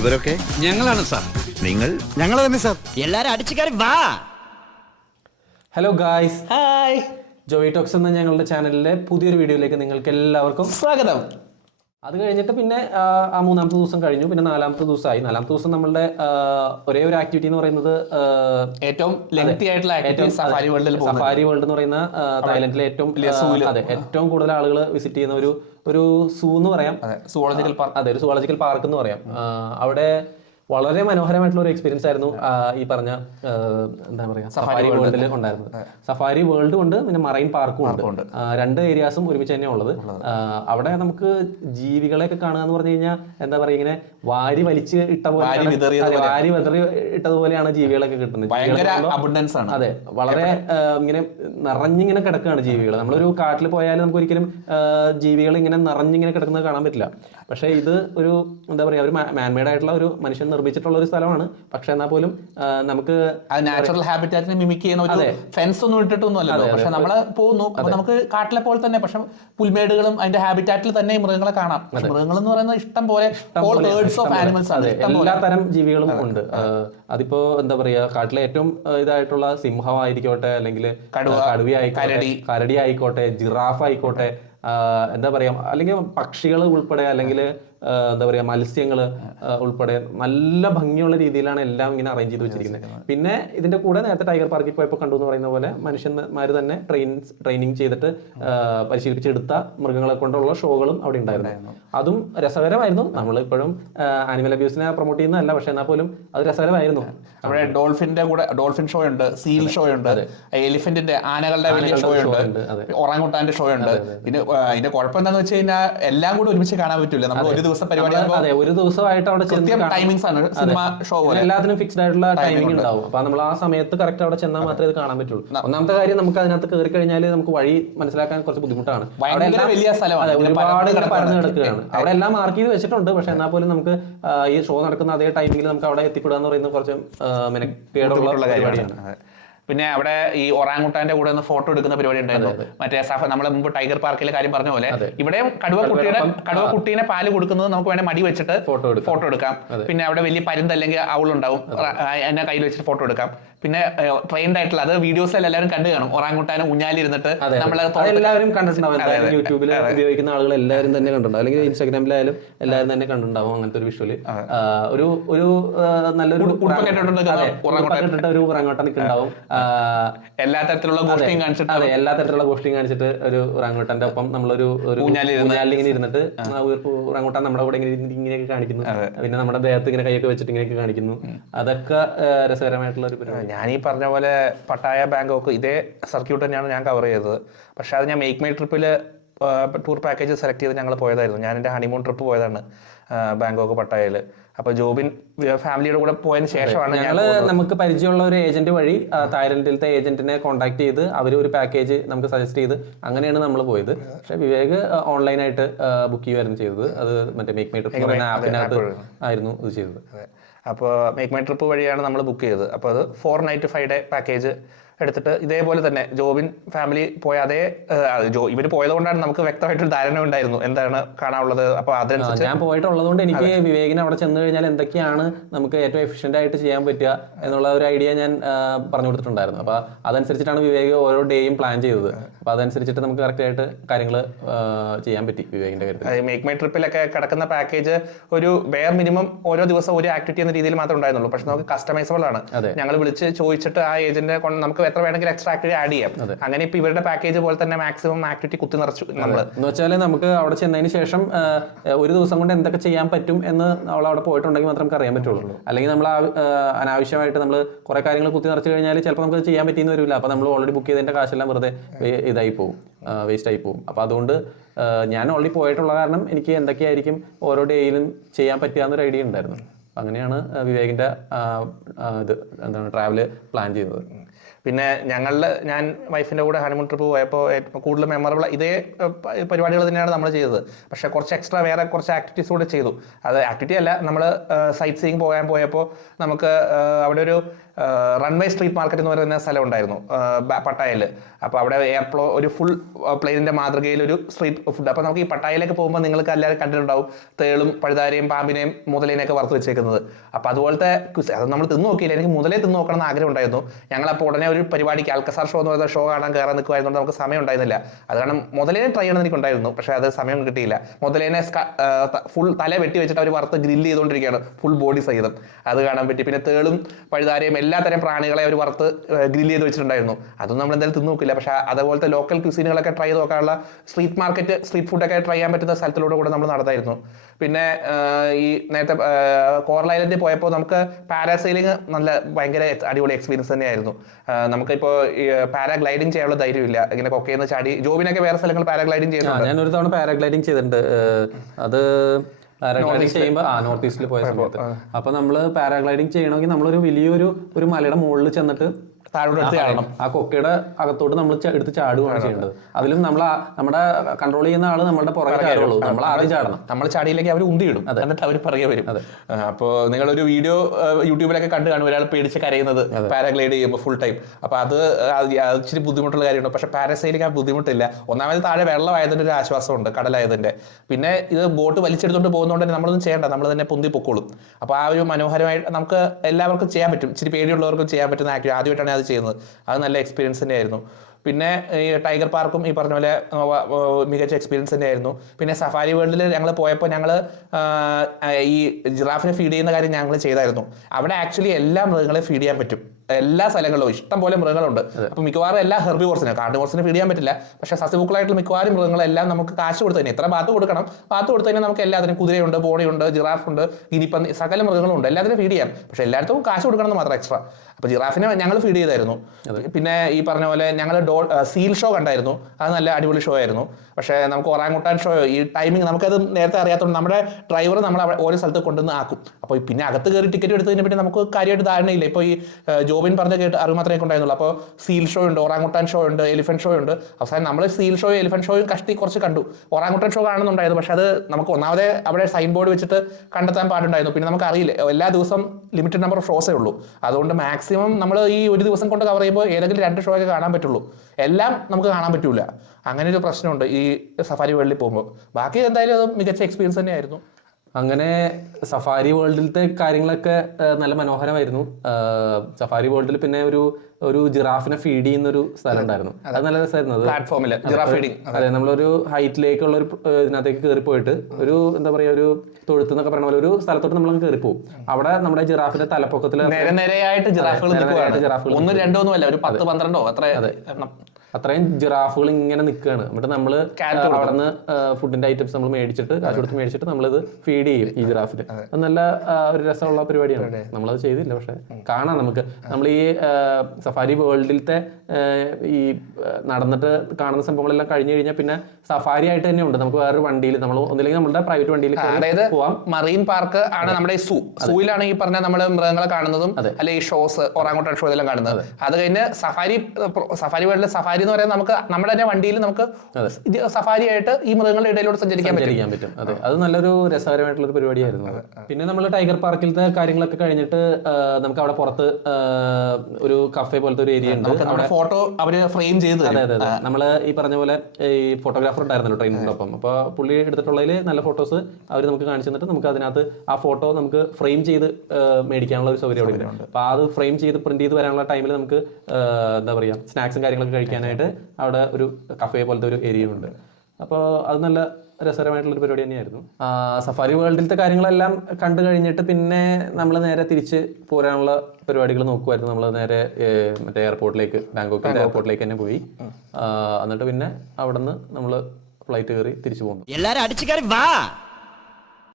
ഇവരൊക്കെ ഞങ്ങളാണ് സാർ. നിങ്ങൾ ഞങ്ങൾ തന്നെ സാർ. എല്ലാരും അടിച്ചു കയറി വാ. Hello guys, hi, Joy talks എന്ന ഞങ്ങളുടെ ചാനലിലെ പുതിയൊരു വീഡിയോയിലേക്ക് നിങ്ങൾക്ക് എല്ലാവർക്കും സ്വാഗതം. അത് കഴിഞ്ഞിട്ട് പിന്നെ മൂന്നാമത്തെ ദിവസം കഴിഞ്ഞു, പിന്നെ നാലാമത്തെ ദിവസമായി. നാലാമത്തെ ദിവസം നമ്മളുടെ ഒരേ ഒരു ആക്ടിവിറ്റി എന്ന് പറയുന്നത് ഏറ്റവും ലെങ്തി ആയിട്ടുള്ള സഫാരി വേൾഡ് എന്ന് പറയുന്ന തായ്ലൻഡിലെ ഏറ്റവും കൂടുതൽ ആളുകൾ വിസിറ്റ് ചെയ്യുന്ന ഒരു സൂ എന്ന് പറയാം, സുവോളജിക്കൽ പാർക്ക്. അതെ, ഒരു സുവോളജിക്കൽ പാർക്ക് എന്ന് പറയാം. അവിടെ വളരെ മനോഹരമായിട്ടുള്ള ഒരു എക്സ്പീരിയൻസ് ആയിരുന്നു ഈ പറഞ്ഞ എന്താ പറയാ സഫാരി വേൾഡിൽ ഉണ്ടായിരുന്നത്. സഫാരി വേൾഡ് ഉണ്ട്, പിന്നെ മറൈൻ പാർക്കും ഉണ്ട്. രണ്ട് ഏരിയാസും ഒരുമിച്ച് തന്നെ ഉള്ളത്. അവിടെ നമുക്ക് ജീവികളെയൊക്കെ കാണുക എന്ന് പറഞ്ഞു കഴിഞ്ഞാൽ എന്താ പറയാ, ഇങ്ങനെ വാരി വലിച്ച് ഇട്ട പോലെ, വാരി വെതറി ഇട്ടതുപോലെയാണ് ജീവികളൊക്കെ കിട്ടുന്നത്. അതെ, വളരെ ഇങ്ങനെ നിറഞ്ഞിങ്ങനെ കിടക്കുകയാണ് ജീവികൾ. നമ്മളൊരു കാട്ടിൽ പോയാലും നമുക്ക് ഒരിക്കലും ജീവികൾ ഇങ്ങനെ നിറഞ്ഞിങ്ങനെ കിടക്കുന്നത് കാണാൻ പറ്റില്ല. പക്ഷെ ഇത് ഒരു എന്താ പറയാ, ഒരു മാൻമെയ്ഡ് ആയിട്ടുള്ള ഒരു മനുഷ്യൻ നിർമ്മിച്ചിട്ടുള്ള ഒരു സ്ഥലമാണ്. പക്ഷെ എന്നാൽ പോലും നമുക്ക് നാച്ചുറൽ ഹാബിറ്റാറ്റിനെ മിമിക് ചെയ്യുന്ന ഒരു ഫെൻസ് ഒന്നും ഇട്ടിട്ടൊന്നുമല്ലോ. പക്ഷെ നമ്മള് പോകുന്നു, അപ്പൊ നമുക്ക് കാട്ടിലെ പോലെ തന്നെ, പക്ഷെ പുൽമേടുകളും അതിന്റെ ഹാബിറ്റാറ്റിൽ തന്നെ മൃഗങ്ങളെ കാണാം. മൃഗങ്ങൾ എന്ന് പറയുന്നത് ഇഷ്ടം പോലെ ആനിമൽസ് ആണ്, എല്ലാ തരം ജീവികളും ഉണ്ട്. അതിപ്പോ എന്താ പറയാ, കാട്ടിലെ ഏറ്റവും ഇതായിട്ടുള്ള സിംഹമായിരിക്കോട്ടെ, അല്ലെങ്കിൽ കരടി ആയിക്കോട്ടെ, ജിറാഫ് ആയിക്കോട്ടെ, എന്താ പറയാ, അല്ലെങ്കിൽ പക്ഷികൾ ഉൾപ്പെടെ, അല്ലെങ്കിൽ എന്താ പറയാ മത്സ്യങ്ങൾ ഉൾപ്പെടെ നല്ല ഭംഗിയുള്ള രീതിയിലാണ് എല്ലാം ഇങ്ങനെ അറേഞ്ച് ചെയ്ത് വെച്ചിരിക്കുന്നത്. പിന്നെ ഇതിന്റെ കൂടെ നേരത്തെ ടൈഗർ പാർക്കിൽ പോയപ്പോൾ കണ്ടു എന്ന് പറയുന്ന പോലെ മനുഷ്യന്മാർ തന്നെ ട്രെയിനിങ് ചെയ്തിട്ട് പരിശീലിപ്പിച്ചെടുത്ത മൃഗങ്ങളെ കൊണ്ടുള്ള ഷോകളും അവിടെ ഉണ്ടായിരുന്നു. അതും രസകരമായിരുന്നു. നമ്മൾ ഇപ്പോഴും ആനിമൽ അബ്യൂസിനെ പ്രൊമോട്ട് ചെയ്യുന്നതല്ല, പക്ഷെ എന്നാൽ പോലും അത് രസകരമായിരുന്നു. അവിടെ ഡോൾഫിൻ ഷോ ഉണ്ട്, സീൽ ഷോ ഉണ്ട്, എലിഫന്റിന്റെ ആനകളുടെ വലിയ ഷോ ഉണ്ട്, ഒറാങ്ങുട്ടാന്റെ ഷോ ഉണ്ട്. പിന്നെ ഇതിന്റെ കുഴപ്പം എന്താണെന്ന് വെച്ച് കഴിഞ്ഞാൽ എല്ലാം കൂടി ഒരുമിച്ച് കാണാൻ പറ്റില്ല. നമ്മൾ ഒരു ദിവസം പരിപാടി, ഒരു ദിവസമായിട്ട് അവിടെ ടൈമിംഗ്സ് ആണ്, സിനിമ ഷോ എല്ലാത്തിനും ഫിക്സ്ഡ് ആയിട്ടുള്ള ടൈമിംഗ് ഉണ്ടാവും. അപ്പൊ നമ്മൾ ആ സമയത്ത് കറക്റ്റ് അവിടെ ചെന്നാൽ മാത്രമേ ഇത് കാണാൻ പറ്റുള്ളൂ. ഒന്നാമത്തെ കാര്യം, നമുക്ക് അതിനകത്ത് കയറി കഴിഞ്ഞാൽ നമുക്ക് വഴി മനസ്സിലാക്കാൻ കുറച്ച് ബുദ്ധിമുട്ടാണ്. വലിയ സ്ഥലമാണ്, ഒരുപാട് പരന്ന് കിടക്കുകയാണ്. അവിടെ എല്ലാം മാർക്ക് ചെയ്ത് വെച്ചിട്ടുണ്ട്. പക്ഷെ എന്നാൽ പോലും നമുക്ക് ഈ ഷോ നടക്കുന്ന അതേ ടൈമിൽ നമുക്ക് അവിടെ എത്തിപ്പെടുക എന്ന് പറയുന്നത് കുറച്ച് മെനക്കേടുള്ള പരിപാടിയാണ്. പിന്നെ അവിടെ ഈ ഒറാങ്ങുട്ടാന്റെ കൂടെ ഒന്ന് ഫോട്ടോ എടുക്കുന്ന പരിപാടി ഉണ്ടായിരുന്നു. മറ്റേ നമ്മൾ മുമ്പ് ടൈഗർ പാർക്കിലെ കാര്യം പറഞ്ഞ പോലെ ഇവിടെ കടുവക്കുട്ടീനെ പാല് കൊടുക്കുന്നത് നമുക്ക് വേണേൽ മടി വെച്ചിട്ട് ഫോട്ടോ എടുക്കാം. പിന്നെ അവിടെ വലിയ പരുന്ത് അല്ലെങ്കിൽ അവളുണ്ടാവും, എന്നെ കയ്യിൽ വെച്ചിട്ട് ഫോട്ടോ എടുക്കാം. പിന്നെ ട്രെയിൻഡ് ആയിട്ടുള്ള, അത് വീഡിയോസിൽ എല്ലാവരും കണ്ടു കാണും, ഒറാങ്ങുട്ടാനെ ഊഞ്ഞാലിരുന്നിട്ട് എല്ലാവരും കണ്ടിട്ടുണ്ടാവും. യൂട്യൂബിൽ ഉപയോഗിക്കുന്ന ആളുകൾ എല്ലാവരും തന്നെ കണ്ടിട്ടുണ്ടാവും, അല്ലെങ്കിൽ ഇൻസ്റ്റാഗ്രാമിലായാലും എല്ലാവരും തന്നെ കണ്ടിട്ടുണ്ടാവും അങ്ങനത്തെ ഒരു വിഷ്വല്. ഒരു നല്ലൊരു ഒരു ഒറാങ്ങുട്ടാൻ നിൽക്കുന്നുണ്ടാവും. എല്ലാ തരത്തിലുള്ള ഗോഷ്ടിയും കാണിച്ചിട്ട് ഒരു ഒറാങ്ങുട്ടാന്റെ ഒപ്പം നമ്മളൊരു ഊഞ്ഞാലിങ്ങനെ ഇരുന്നിട്ട് ഒറാങ്ങുട്ടാൻ നമ്മുടെ കൂടെ ഇങ്ങനെയൊക്കെ കാണിക്കുന്നു. പിന്നെ നമ്മുടെ ദേഹത്ത് ഇങ്ങനെ കൈയൊക്കെ വെച്ചിട്ട് ഇങ്ങനെയൊക്കെ കാണിക്കുന്നു. അതൊക്കെ രസകരമായിട്ടുള്ള ഒരു പരിപാടി. ഞാൻ ഈ പറഞ്ഞ പോലെ പട്ടായ, ബാങ്കോക്ക് ഇതേ സർക്യൂട്ട് തന്നെയാണ് ഞാൻ കവർ ചെയ്തത്. പക്ഷെ അത് ഞാൻ മേക്ക് മൈ ട്രിപ്പിൽ ടൂർ പാക്കേജ് സെലക്ട് ചെയ്ത് ഞങ്ങൾ പോയതായിരുന്നു. ഞാൻ എൻ്റെ ഹണിമൂൺ ട്രിപ്പ് പോയതാണ് ബാങ്കോക്ക്, പട്ടായയിൽ. അപ്പോൾ ജോബിൻ ഫാമിലിയുടെ കൂടെ പോയതിന് ശേഷമാണ് നമുക്ക് പരിചയമുള്ള ഒരു ഏജന്റ് വഴി തായ്ലൻഡിലത്തെ ഏജന്റിനെ കോൺടാക്ട് ചെയ്ത് അവർ ഒരു പാക്കേജ് നമുക്ക് സജസ്റ്റ് ചെയ്ത് അങ്ങനെയാണ് നമ്മൾ പോയത്. പക്ഷെ വിവേക് ഓൺലൈനായിട്ട് ബുക്ക് ചെയ്യുമായിരുന്നു ചെയ്തത്. അത് മറ്റേ മേക്ക് മൈ ട്രിപ്പ് ആപ്പിനകത്ത് ആയിരുന്നു ഇത് ചെയ്തത്. അപ്പോൾ മേക്ക് മൈ ട്രിപ്പ് വഴിയാണ് നമ്മൾ ബുക്ക് ചെയ്തത്. അപ്പോൾ അത് 4 night 5 day പാക്കേജ് എടുത്തിട്ട് ഇതേപോലെ തന്നെ ജോബിൻ ഫാമിലി പോയ അതേ ഇവർ പോയതുകൊണ്ടാണ് നമുക്ക് വ്യക്തമായിട്ടൊരു ധാരണ ഉണ്ടായിരുന്നു എന്താണ് കാണാനുള്ളത്. അപ്പോൾ അതനുസരിച്ച് ഞാൻ പോയിട്ടുള്ളതുകൊണ്ട് എനിക്ക് വിവേകിന് അവിടെ ചെന്ന് കഴിഞ്ഞാൽ എന്തൊക്കെയാണ് നമുക്ക് ഏറ്റവും എഫിഷ്യന്റ് ആയിട്ട് ചെയ്യാൻ പറ്റുക എന്നുള്ള ഒരു ഐഡിയ ഞാൻ പറഞ്ഞു കൊടുത്തിട്ടുണ്ടായിരുന്നു. അപ്പോൾ അതനുസരിച്ചിട്ടാണ് വിവേക് ഓരോ ഡേയും പ്ലാൻ ചെയ്തത്. അപ്പോൾ അതനുസരിച്ചിട്ട് നമുക്ക് കറക്റ്റ് ആയിട്ട് കാര്യങ്ങൾ ചെയ്യാൻ പറ്റി വിവേകിന്റെ കാര്യത്തിൽ. മേക്ക് മൈ ട്രിപ്പിലൊക്കെ കിടക്കുന്ന പാക്കേജ് ഒരു ബെയർ മിനിമം ഓരോ ദിവസം ഒരു ആക്ടിവിറ്റി എന്ന രീതിയിൽ മാത്രമേ ഉണ്ടായിരുന്നുള്ളൂ. പക്ഷെ നമുക്ക് കസ്റ്റമൈസബിൾ ആണ്. ഞങ്ങൾ വിളിച്ച് ചോദിച്ചിട്ട് ആ ഏജന്റിനെ കൊണ്ട് നമുക്ക് എത്ര വേണമെങ്കിലും എക്സ്ട്രാ ആക്ടിവിറ്റി ആഡ് ചെയ്യാം. അങ്ങനെ ഇപ്പൊ ഇവരുടെ പാക്കേജ് പോലെ തന്നെ മാക്സിമം ആക്ടിവിറ്റി കുത്തി നിറച്ചു നമ്മൾ. എന്ന് വെച്ചാൽ നമുക്ക് അവിടെ ചെന്നതിന് ശേഷം ഒരു ദിവസം കൊണ്ട് എന്തൊക്കെ ചെയ്യാൻ പറ്റും എന്ന് നമ്മൾ അവിടെ പോയിട്ടുണ്ടെങ്കിൽ മാത്രമേ നമുക്ക് അറിയാൻ പറ്റുള്ളൂ. അല്ലെങ്കിൽ നമ്മൾ അനാവശ്യമായിട്ട് നമ്മൾ കുറെ കാര്യങ്ങൾ കുത്തി നിറച്ചു കഴിഞ്ഞാൽ ചിലപ്പോൾ നമുക്ക് ചെയ്യാൻ പറ്റിയെന്ന് വരില്ല. അപ്പോൾ നമ്മൾ ഓൾറെഡി ബുക്ക് ചെയ്തതിന്റെ കാശെല്ലാം വെറുതെ ഇതായി പോകും, വേസ്റ്റ് ആയി പോകും. അപ്പോൾ അതുകൊണ്ട് ഞാൻ ഓൾറെഡി പോയിട്ടുള്ള കാരണം എനിക്ക് എന്തൊക്കെയായിരിക്കും ഓരോ ഡേയിലും ചെയ്യാൻ പറ്റുക ഐഡിയ ഉണ്ടായിരുന്നു. അങ്ങനെയാണ് വിവേകിന്റെ ഇത് എന്താണ് ട്രാവല് പ്ലാൻ ചെയ്യുന്നത്. പിന്നെ ഞാൻ വൈഫിൻ്റെ കൂടെ ഹണിമൂൺ ട്രിപ്പ് പോയപ്പോൾ കൂടുതൽ മെമ്മറബിൾ ഇതേ പരിപാടികൾ തന്നെയാണ് നമ്മൾ ചെയ്തത്. പക്ഷേ കുറച്ച് എക്സ്ട്രാ വേറെ കുറച്ച് ആക്ടിവിറ്റീസ് കൂടെ ചെയ്തു. അത് ആക്ടിവിറ്റി അല്ല, നമ്മൾ സൈറ്റ് സീയിങ് പോയപ്പോൾ നമുക്ക് അവിടെ ഒരു റൺവേ സ്ട്രീറ്റ് മാർക്കറ്റ് എന്ന് പറയുന്ന സ്ഥലം ഉണ്ടായിരുന്നു പട്ടായയിൽ. അപ്പോൾ അവിടെ എയർപ്ലോ ഒരു ഫുൾ പ്ലെയിനിന്റെ മാതൃകയിൽ ഒരു സ്ട്രീറ്റ് ഫുഡ്. അപ്പോൾ നമുക്ക് ഈ പട്ടായയിലേക്ക് പോകുമ്പോൾ നിങ്ങൾക്ക് എല്ലാവരും കണ്ടിട്ടുണ്ടാവും തേളും പഴുതാരയും പാമ്പിനെയും മുതലേനെയൊക്കെ വറുത്ത് വെച്ചേക്കുന്നത്. അപ്പോൾ അതുപോലത്തെ അത് നമ്മൾ തിന്നു നോക്കിയില്ല, എനിക്ക് മുതലേ തിന്നു നോക്കണം എന്ന് ആഗ്രഹം ഉണ്ടായിരുന്നു. ഞങ്ങളപ്പോൾ ഉടനെ ഒരു പരിപാടിക്ക് അൽക്കസാർ ഷോ എന്ന് പറയുന്ന ഷോ കാണാൻ കയറാൻ നിൽക്കുമായതുകൊണ്ട് നമുക്ക് സമയം ഉണ്ടായിരുന്നില്ല. അത് കാരണം മുതലേനെ ട്രൈ ചെയ്യണമെന്ന് എനിക്കുണ്ടായിരുന്നു, പക്ഷേ അത് സമയം കിട്ടിയില്ല. മുതലേനെ ഫുൾ തല വെട്ടി വെച്ചിട്ട് അവർ വറുത്ത് ഗ്രില്ല് ചെയ്തുകൊണ്ടിരിക്കുകയാണ്, ഫുൾ ബോഡി സഹിതം. അത് കാണാൻ പറ്റി. പിന്നെ തേളും പഴുതാരയും എല്ലാത്തരം പ്രാണികളെ അവർ വറുത്ത് ഗ്രില്ല് ചെയ്ത് വെച്ചിട്ടുണ്ടായിരുന്നു. അതൊന്നും നമ്മൾ എന്തായാലും തിന്നു നോക്കില്ല. പക്ഷേ അതുപോലത്തെ ലോക്കൽ ക്യൂസീനുകളൊക്കെ ട്രൈ ചെയ്ത് നോക്കാനുള്ള സ്ട്രീറ്റ് ഫുഡൊക്കെ ട്രൈ ചെയ്യാൻ പറ്റുന്ന സ്ഥലത്തിലൂടെ കൂടെ നമ്മൾ നടത്തായിരുന്നു. പിന്നെ ഈ നേരത്തെ കോറൽ ഐലൻഡിൽ പോയപ്പോൾ നമുക്ക് പാരാസൈലിംഗ് ഭയങ്കര അടിപൊളി എക്സ്പീരിയൻസ് തന്നെയായിരുന്നു. നമുക്കിപ്പോൾ പാരാഗ്ലൈഡിങ് ചെയ്യാനുള്ള ധൈര്യമില്ല, ഇങ്ങനെ കൊക്കയെന്ന് ചാടി. ജോബിനൊക്കെ വേറെ സ്ഥലങ്ങൾ പാരാഗ്ലൈഡിങ് ചെയ്യുന്നുണ്ട്. ഞാൻ ഒരു തവണ പാരാഗ്ലൈഡിങ് ചെയ്തിട്ടുണ്ട്. അത് പാരാഗ്ലൈഡിങ് ചെയ്യുമ്പോൾ നോർത്ത് ഈസ്റ്റിൽ പോയ സമയത്ത് അപ്പൊ നമ്മള് പാരാഗ്ലൈഡിങ് ചെയ്യണമെങ്കിൽ നമ്മളൊരു വലിയൊരു മലയുടെ മുകളിൽ ചെന്നിട്ട് ആ കൊക്കയുടെ അകത്തോട്ട് നമ്മൾ എടുത്ത് ചാടുകയാണ് ചെയ്യേണ്ടത്. അതിലും നമ്മുടെ കൺട്രോൾ ചെയ്യുന്ന ആള് നമ്മുടെ പുറകെ ചാടുള്ളൂ, നമ്മൾ ആദ്യം ചാടണം. നമ്മൾ ചാടിയിലേക്ക് അവർ ഉന്തിയിടും, എന്നിട്ട് അവർ പുറകെ വരും. അപ്പോൾ നിങ്ങളൊരു വീഡിയോ യൂട്യൂബിലൊക്കെ കണ്ടു കാണും, ഒരാൾ പേടിച്ച് കരയുന്നത് പാരാഗ്ലൈഡ് ചെയ്യുമ്പോൾ ഫുൾ ടൈം. അപ്പൊ അത് ഇച്ചിരി ബുദ്ധിമുട്ടുള്ള കാര്യമാണ്. പക്ഷെ പാരാസൈലിംഗ് ആ ബുദ്ധിമുട്ടില്ല. ഒന്നാമത് താഴെ വെള്ളമായതിന്റെ ഒരു ആശ്വാസമുണ്ട്, കടലായതിന്റെ. പിന്നെ ഇത് ബോട്ട് വലിച്ചെടുത്തോണ്ട് പോകുന്നതുകൊണ്ട് തന്നെ നമ്മളൊന്നും ചെയ്യേണ്ട, നമ്മൾ തന്നെ പൊന്തി പൊക്കോളും. അപ്പൊ ആ ഒരു മനോഹരമായിട്ട് നമുക്ക് എല്ലാവർക്കും ചെയ്യാൻ പറ്റും, ഇച്ചിരി പേടിയുള്ളവർക്കും ചെയ്യാൻ പറ്റുന്ന ആക്ടിവിറ്റി. ആദ്യമായിട്ടാണ് അത് ചെയ്യുന്നത്. അത് നല്ല എക്സ്പീരിയൻസ് തന്നെയായിരുന്നു. പിന്നെ ഈ ടൈഗർ പാർക്കും ഈ പറഞ്ഞ പോലെ മികച്ച എക്സ്പീരിയൻസ് തന്നെയായിരുന്നു. പിന്നെ സഫാരി വേൾഡിൽ ഞങ്ങൾ പോയപ്പോൾ ഞങ്ങൾ ഈ ജിറാഫിനെ ഫീഡ് ചെയ്യുന്ന കാര്യം ഞങ്ങൾ ചെയ്തായിരുന്നു. അവിടെ ആക്ച്വലി എല്ലാ മൃഗങ്ങളെ ഫീഡ് ചെയ്യാൻ പറ്റും, എല്ലാ സ്ഥലങ്ങളിലും ഇഷ്ടം പോലെ മൃഗങ്ങളുണ്ട്. അപ്പോൾ മിക്കവാറും എല്ലാ ഹെർബിവോർസിനെ, കാർണിവോർസിനെ ഫീഡ് ചെയ്യാൻ പറ്റില്ല. പക്ഷേ സസ്യബുക്കളായിട്ടുള്ള മിക്കവാറും മൃഗങ്ങളെല്ലാം നമുക്ക് കാശ് കൊടുത്തു തന്നെ, എത്ര ഭാഗത്ത് കൊടുക്കണം, ഭാഗത്ത് കൊടുത്തു കഴിഞ്ഞാൽ നമുക്ക് എല്ലാത്തിനും കുതിരയുണ്ട്, പോണിയുണ്ട്, ജിറാഫുണ്ട്, ഗിനിപ്പന്നി, സകല മൃഗങ്ങളുണ്ട്, എല്ലാത്തിനും ഫീഡ് ചെയ്യാം. പക്ഷേ എല്ലായിടത്തും കാശ് കൊടുക്കണം എന്ന് മാത്രം എക്സ്ട്രാ. അപ്പോൾ ജിറാഫിനെ ഞങ്ങൾ ഫീഡ് ചെയ്തായിരുന്നു. പിന്നെ ഈ പറഞ്ഞ പോലെ ഞങ്ങൾ സീൽ ഷോ കണ്ടായിരുന്നു. അത് നല്ല അടിപൊളി ഷോ ആയിരുന്നു. പക്ഷേ നമുക്ക് ഒറാങ്ങുട്ടാൻ ഷോ ഈ ടൈമിങ് നമുക്കത് നേരത്തെ അറിയാത്തതുകൊണ്ട് നമ്മുടെ ഡ്രൈവർ നമ്മൾ ഓരോ സ്ഥലത്ത് കൊണ്ടുവന്ന് ആക്കും. അപ്പോൾ പിന്നെ അകത്ത് കയറി ടിക്കറ്റ് എടുത്തതിനെ പറ്റി നമുക്ക് കാര്യമായിട്ട് ധാരണയില്ല. ഇപ്പോൾ ഈ ജോബിൻ പറഞ്ഞ കേട്ട് അറിവ് മാത്രമേ ഉണ്ടായിരുന്നുള്ളൂ. അപ്പോൾ സീൽ ഷോ ഉണ്ട്, ഒറാങ്ങുട്ടാൻ ഷോ ഉണ്ട്, എലിഫന്റ് ഷോ ഉണ്ട്. അവസാനം നമ്മൾ സീൽ ഷോയും എലിഫന്റ് ഷോയും കുറച്ച് കണ്ടു. ഒറാങ്ങുട്ടാൻ ഷോ കാണുന്നുണ്ടായിരുന്നു, പക്ഷെ അത് നമുക്ക് ഒന്നാമതേ അവിടെ സൈൻ ബോർഡ് വെച്ചിട്ട് കണ്ടെത്താൻ പാടുണ്ടായിരുന്നു. പിന്നെ നമുക്ക് അറിയില്ല, എല്ലാ ദിവസം ലിമിറ്റഡ് നമ്പർ ഓഫ് ഷോസേ ഉള്ളൂ. അതുകൊണ്ട് മാക്സിമം നമ്മൾ ഈ ഒരു ദിവസം കൊണ്ട് കവർ ചെയ്യുമ്പോൾ ഏതെങ്കിലും 2 ഷോ ഒക്കെ കാണാൻ പറ്റുള്ളൂ, എല്ലാം നമുക്ക് കാണാൻ പറ്റൂല. അങ്ങനെ ഒരു പ്രശ്നമുണ്ട് ഈ സഫാരി വേൾഡിൽ പോകുമ്പോൾ. ബാക്കി എന്തായാലും അത് മികച്ച എക്സ്പീരിയൻസ് തന്നെയായിരുന്നു. അങ്ങനെ സഫാരി വേൾഡിലത്തെ കാര്യങ്ങളൊക്കെ നല്ല മനോഹരമായിരുന്നു. സഫാരി വേൾഡിൽ പിന്നെ ഒരു ജിറാഫിനെ ഫീഡ് ചെയ്യുന്ന ഒരു സ്ഥലം ഉണ്ടായിരുന്നു. അത് നല്ല രസമായിരുന്നു. പ്ലാറ്റ്ഫോമിൽ ജിറാഫ് ഫീഡിങ്. അതെ, നമ്മളൊരു ഹൈറ്റിലേക്കുള്ള ഇതിനകത്തേക്ക് കയറി പോയിട്ട് ഒരു എന്താ പറയാ, ഒരു തൊഴുത്ത് എന്നൊക്കെ പറയുന്ന പോലെ ഒരു സ്ഥലത്തോട്ട് നമ്മൾ കയറി പോകും. അവിടെ നമ്മുടെ ജിറാഫിന്റെ തലപ്പൊക്കത്തിൽ നിരയായിട്ട് ജിറാഫുകൾ 1, 2 ഒന്നുമല്ല, ഒരു 10, 12 അത്രയും ജിറാഫുകൾ ഇങ്ങനെ നിൽക്കുകയാണ്. എന്നിട്ട് നമ്മൾ അവിടെ നിന്ന് ഫുഡിന്റെ ഐറ്റംസ് നമ്മൾ കാശ് കൊടുത്ത് മേടിച്ചിട്ട് നമ്മളിത് ഫീഡ് ചെയ്യും ഈ ജിറാഫിന്. അത് നല്ല ഒരു രസമുള്ള പരിപാടിയാണ്. നമ്മളത് ചെയ്തില്ല, പക്ഷെ കാണാം നമുക്ക്. നമ്മൾ ഈ സഫാരി വേൾഡിലത്തെ ഈ നടന്നിട്ട് കാണുന്ന സംഭവങ്ങളെല്ലാം കഴിഞ്ഞു കഴിഞ്ഞാൽ പിന്നെ സഫാരി ആയിട്ട് തന്നെ ഉണ്ട്. നമുക്ക് വേറൊരു വണ്ടിയിൽ നമ്മൾ ഒന്നില്ലെങ്കിൽ നമ്മുടെ പ്രൈവറ്റ് വണ്ടിയിൽ പോവാം. മറീൻ പാർക്ക് ആണ് നമ്മുടെ ഈ സൂയിലാണ് ഈ പറഞ്ഞ നമ്മൾ മൃഗങ്ങളെ കാണുന്നതും അല്ലെ ഈ ഷോസ്, ഒറാങ്ങുട്ടാൻ ഷോ ഇതെല്ലാം കാണുന്നത്. അത് കഴിഞ്ഞ് സഫാരി വേൾഡിലെ സഫാരി എന്ന് പറയുന്നത് നമുക്ക് നമ്മുടെ തന്നെ വണ്ടിയിൽ നമുക്ക് സഫാരി ആയിട്ട് ഈ മൃഗങ്ങളുടെ ഇടയിലൂടെ സഞ്ചരിക്കാൻ പറ്റും. അതെ, അത് നല്ലൊരു രസകരമായിട്ടുള്ള ഒരു പരിപാടിയായിരുന്നു. പിന്നെ നമ്മൾ ടൈഗർ പാർക്കിലത്തെ കാര്യങ്ങളൊക്കെ കഴിഞ്ഞിട്ട് നമുക്ക് അവിടെ പുറത്ത് ഒരു കഫേ പോലത്തെ ഒരു ഏരിയ ഉണ്ട്. ഫോട്ടോ അവര് ഫ്രെയിം ചെയ്ത്. അതെ, നമ്മള് ഈ പറഞ്ഞ പോലെ ഈ ഫോട്ടോഗ്രാഫർ ഉണ്ടായിരുന്നല്ലോ ട്രെയിനിനോടൊപ്പം. അപ്പൊ പുള്ളി എടുത്തിട്ടുള്ളതിൽ നല്ല ഫോട്ടോസ് അവർ നമുക്ക് കാണിച്ചു തന്നിട്ട് നമുക്ക് അതിനകത്ത് ആ ഫോട്ടോ നമുക്ക് ഫ്രെയിം ചെയ്ത് മേടിക്കാനുള്ള ഒരു സൗകര്യം അവിടെ ഉണ്ട്. അപ്പൊ അത് ഫ്രെയിം ചെയ്ത് പ്രിന്റ് ചെയ്ത് വരാനുള്ള ടൈമിൽ നമുക്ക് എന്താ പറയാ, സ്നാക്സും കാര്യങ്ങളൊക്കെ കഴിക്കാനായിട്ട് അവിടെ ഒരു കഫേ പോലത്തെ ഒരു ഏരിയ ഉണ്ട്. അപ്പോൾ അത് നല്ല രസകരമായിട്ടുള്ളൊരു പരിപാടി തന്നെയായിരുന്നു. സഫാരി വേൾഡിലത്തെ കാര്യങ്ങളെല്ലാം കണ്ടു കഴിഞ്ഞിട്ട് പിന്നെ നമ്മൾ നേരെ തിരിച്ച് പോരാനുള്ള പരിപാടികൾ നോക്കുമായിരുന്നു. നമ്മൾ നേരെ മറ്റേ എയർപോർട്ടിലേക്ക്, ബാങ്കോക്കിന്റെ എയർപോർട്ടിലേക്ക് തന്നെ പോയി. എന്നിട്ട് പിന്നെ അവിടെ നിന്ന് നമ്മൾ ഫ്ലൈറ്റ് കയറി തിരിച്ചു പോകുന്നു. എല്ലാരും അടിച്ചു കയറി വാ.